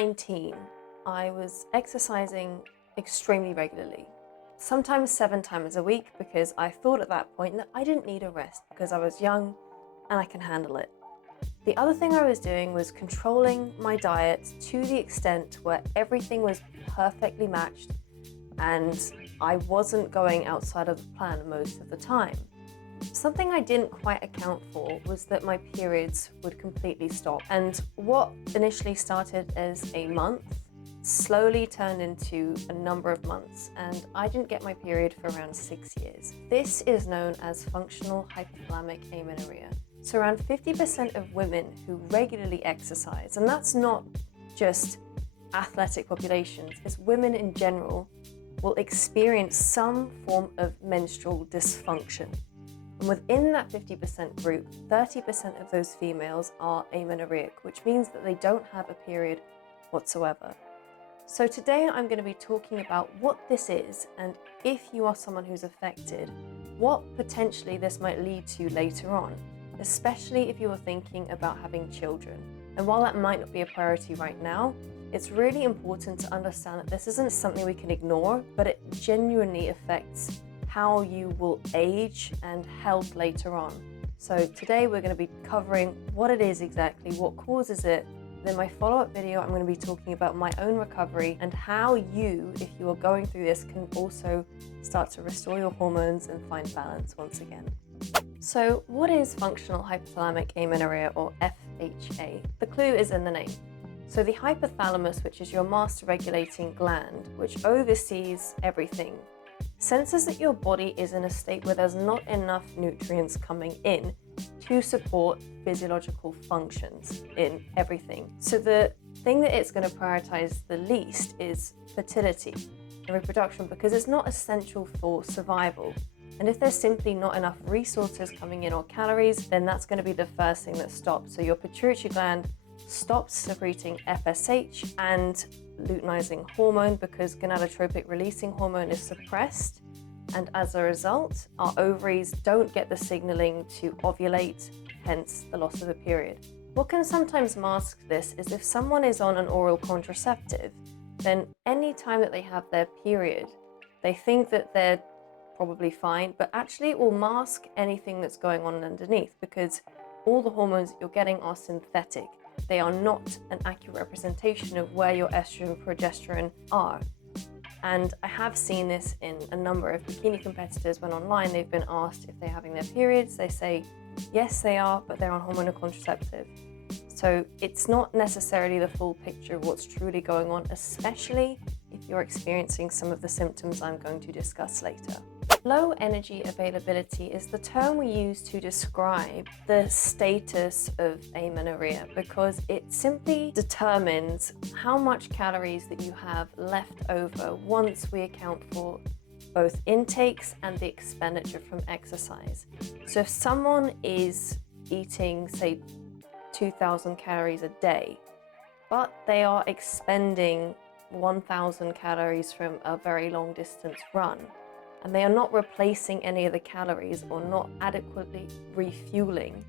19, I was exercising extremely regularly, sometimes 7 times a week, because I thought at that point that I didn't need a rest because I was young and I can handle it. The other thing I was doing was controlling my diet to the extent where everything was perfectly matched and I wasn't going outside of the plan most of the time. Something I didn't quite account for was that my periods would completely stop. And what initially started as a month slowly turned into a number of months, and I didn't get my period for around 6 years. This is known as functional hypothalamic amenorrhea. So around 50% of women who regularly exercise, and that's not just athletic populations, it's women in general, will experience some form of menstrual dysfunction. And within that 50% group, 30% of those females are amenorrheic, which means that they don't have a period whatsoever. So today I'm going to be talking about what this is, and if you are someone who's affected, what potentially this might lead to later on, especially if you are thinking about having children. And while that might not be a priority right now, it's really important to understand that this isn't something we can ignore, but it genuinely affects how you will age and health later on. So today we're going to be covering what it is exactly, what causes it. Then my follow-up video, I'm going to be talking about my own recovery and how you, if you are going through this, can also start to restore your hormones and find balance once again. So what is functional hypothalamic amenorrhea, or FHA? The clue is in the name. So the hypothalamus, which is your master regulating gland, which oversees everything, senses that your body is in a state where there's not enough nutrients coming in to support physiological functions in everything. So the thing that it's going to prioritize the least is fertility and reproduction, because it's not essential for survival. And if there's simply not enough resources coming in or calories, then that's going to be the first thing that stops. So your pituitary gland stops secreting FSH and luteinizing hormone because gonadotropic releasing hormone is suppressed, and as a result our ovaries don't get the signaling to ovulate, hence the loss of a period. What can sometimes mask this is if someone is on an oral contraceptive, then any time that they have their period they think that they're probably fine, but actually it will mask anything that's going on underneath, because all the hormones that you're getting are synthetic. They are not an accurate representation of where your estrogen and progesterone are. And I have seen this in a number of bikini competitors when online they've been asked if they're having their periods. They say, yes, they are, but they're on hormonal contraceptive. So it's not necessarily the full picture of what's truly going on, especially if you're experiencing some of the symptoms I'm going to discuss later. Low energy availability is the term we use to describe the status of amenorrhea, because it simply determines how much calories that you have left over once we account for both intakes and the expenditure from exercise. So if someone is eating, say, 2,000 calories a day, but they are expending 1,000 calories from a very long distance run, and they are not replacing any of the calories or not adequately refueling,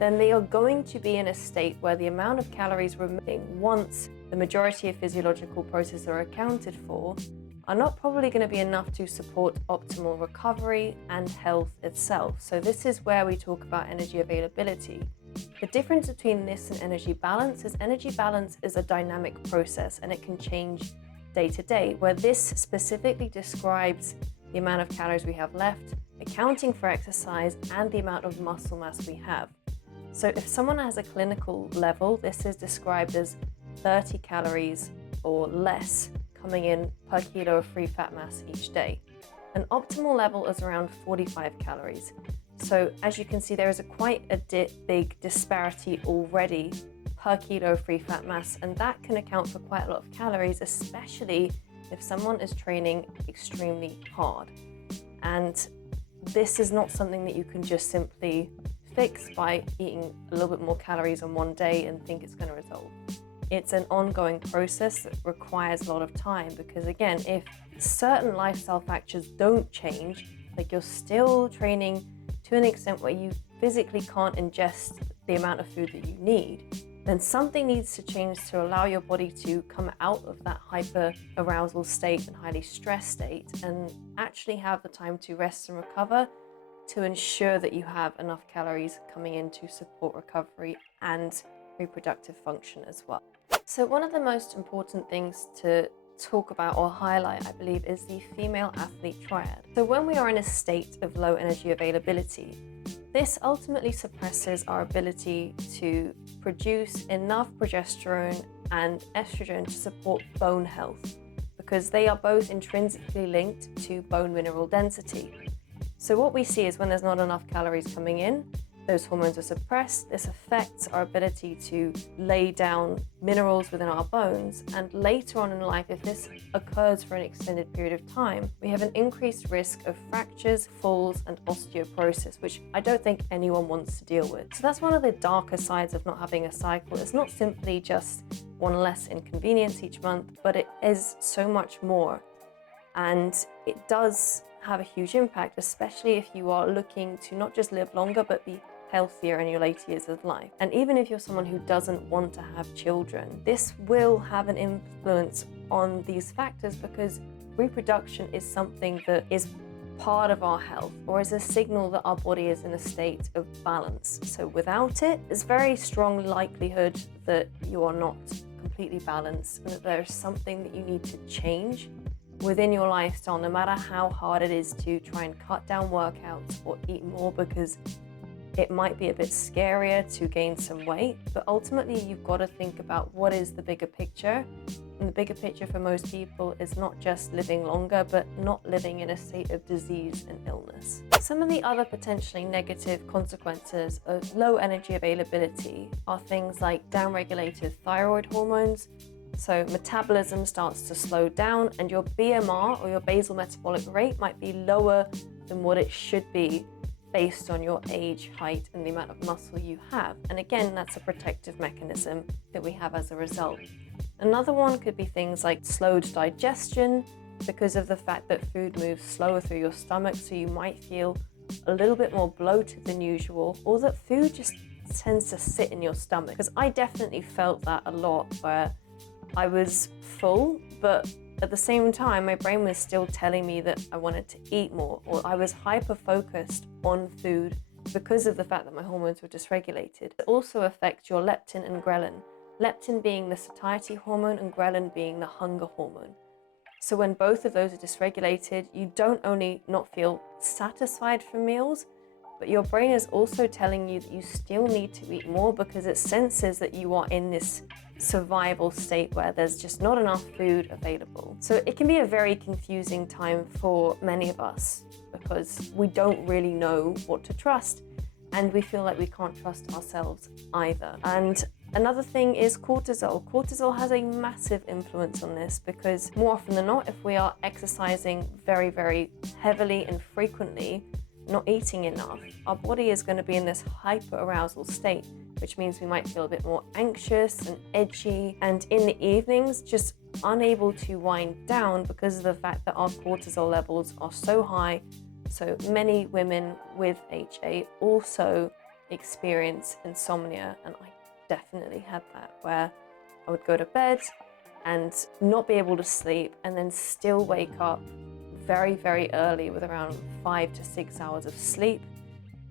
then they are going to be in a state where the amount of calories remaining once the majority of physiological processes are accounted for are not probably going to be enough to support optimal recovery and health itself. So this is where we talk about energy availability. The difference between this and energy balance is a dynamic process, and it can change day to day, where this specifically describes the amount of calories we have left, accounting for exercise, and the amount of muscle mass we have. So if someone has a clinical level, this is described as 30 calories or less coming in per kilo of free fat mass each day. An optimal level is around 45 calories. So as you can see, there is quite a big disparity already per kilo of free fat mass, and that can account for quite a lot of calories, especially if someone is training extremely hard. And this is not something that you can just simply fix by eating a little bit more calories on one day and think it's going to resolve. It's an ongoing process that requires a lot of time, because again, if certain lifestyle factors don't change, like you're still training to an extent where you physically can't ingest the amount of food that you need, then something needs to change to allow your body to come out of that hyper arousal state and highly stressed state and actually have the time to rest and recover, to ensure that you have enough calories coming in to support recovery and reproductive function as well. So one of the most important things to talk about or highlight, I believe, is the female athlete triad. So when we are in a state of low energy availability, this ultimately suppresses our ability to produce enough progesterone and estrogen to support bone health, because they are both intrinsically linked to bone mineral density. So what we see is when there's not enough calories coming in, those hormones are suppressed. This affects our ability to lay down minerals within our bones. And later on in life, if this occurs for an extended period of time, we have an increased risk of fractures, falls, and osteoporosis, which I don't think anyone wants to deal with. So that's one of the darker sides of not having a cycle. It's not simply just one less inconvenience each month, but it is so much more. And it does have a huge impact, especially if you are looking to not just live longer, but be healthier in your later years of life. And even if you're someone who doesn't want to have children, this will have an influence on these factors, because reproduction is something that is part of our health, or is a signal that our body is in a state of balance. So without it, there's very strong likelihood that you are not completely balanced and that there's something that you need to change within your lifestyle, no matter how hard it is to try and cut down workouts or eat more, because it might be a bit scarier to gain some weight. But ultimately, you've got to think about what is the bigger picture. And the bigger picture for most people is not just living longer, but not living in a state of disease and illness. Some of the other potentially negative consequences of low energy availability are things like downregulated thyroid hormones. So metabolism starts to slow down, and your BMR, or your basal metabolic rate, might be lower than what it should be based on your age, height, and the amount of muscle you have. And again, that's a protective mechanism that we have as a result. Another one could be things like slowed digestion, because of the fact that food moves slower through your stomach, so you might feel a little bit more bloated than usual, or that food just tends to sit in your stomach. Because I definitely felt that a lot, where I was full, but at the same time, my brain was still telling me that I wanted to eat more, or I was hyper-focused on food because of the fact that my hormones were dysregulated. It also affects your leptin and ghrelin, leptin being the satiety hormone and ghrelin being the hunger hormone. So when both of those are dysregulated, you don't only not feel satisfied from meals, but your brain is also telling you that you still need to eat more, because it senses that you are in this survival state where there's just not enough food available. So it can be a very confusing time for many of us, because we don't really know what to trust, and we feel like we can't trust ourselves either. And another thing is cortisol. Cortisol has a massive influence on this, because more often than not, if we are exercising very, very heavily and frequently, not eating enough, our body is going to be in this hyper arousal state, which means we might feel a bit more anxious and edgy, and in the evenings just unable to wind down because of the fact that our cortisol levels are so high. So many women with HA also experience insomnia, and I definitely had that, where I would go to bed and not be able to sleep, and then still wake up very, very early with around 5 to 6 hours of sleep.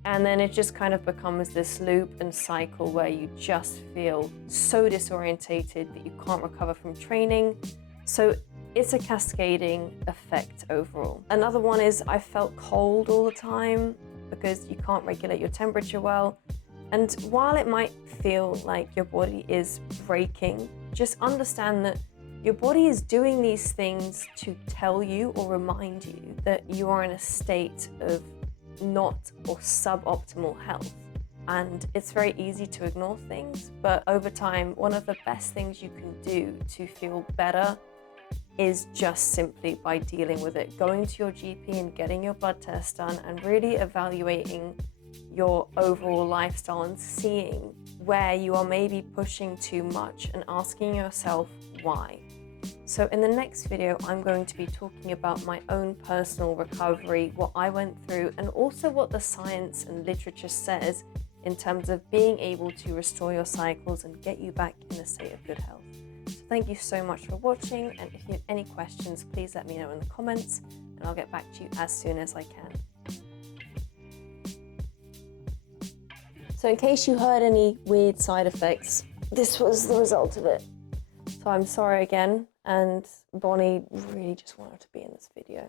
And then it just kind of becomes this loop and cycle where you just feel so disorientated that you can't recover from training. So it's a cascading effect overall. Another one is I felt cold all the time, because you can't regulate your temperature well. And while it might feel like your body is breaking, just understand that your body is doing these things to tell you or remind you that you are in a state of not or suboptimal health. And it's very easy to ignore things, but over time, one of the best things you can do to feel better is just simply by dealing with it, going to your GP and getting your blood test done, and really evaluating your overall lifestyle and seeing where you are maybe pushing too much and asking yourself why. So in the next video, I'm going to be talking about my own personal recovery, what I went through, and also what the science and literature says in terms of being able to restore your cycles and get you back in a state of good health. So thank you so much for watching, and if you have any questions, please let me know in the comments and I'll get back to you as soon as I can. So in case you heard any weird side effects, this was the result of it. So I'm sorry again, and Bonnie really just wanted to be in this video.